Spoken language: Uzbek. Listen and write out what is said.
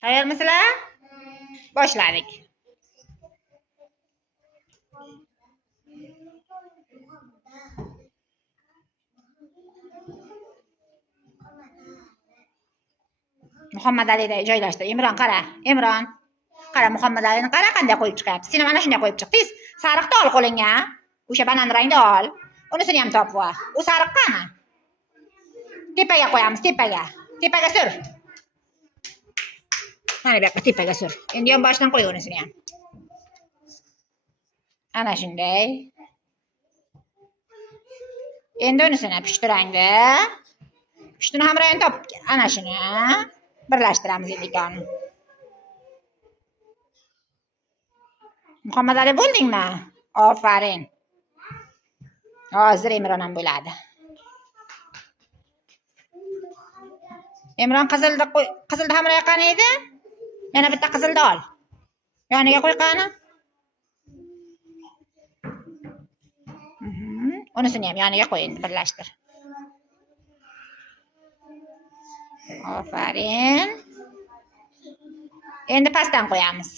Tayyormisizlar? Boshladik. Muhammad Ali'da joylashdi. Imron qara. Imron. Qara Muhammad Ali'ni qara qanday qo'yib chiqyapti. Seni mana shunday qo'yib chiq. Tez. Sariqni ol qo'lingga. O'sha banan rangni ol. Unisini ham topib ol. U sariq qani? Tepaga qo'yamiz, tepaga. Tepaga sur. Mana bu yoqqa tepaga sur. Endi yonboshidan qo'y unisini ham. Ana shunday. Endi unisini pishtirangda. Pushtini ham rangini topib, ana shuni birlashtiramiz endi ikkovini. Muhammad Ali bo'ldingmi? Ofarin. Hozir Imron ham bo'ladi. Imron qizilni ham qani edi? Yana bitta qizilni ol. Yoniga qo'y qani. Unisini ham yoniga qo'y endi birlashtir. Ofarin. Endi pastdan qo'yamiz.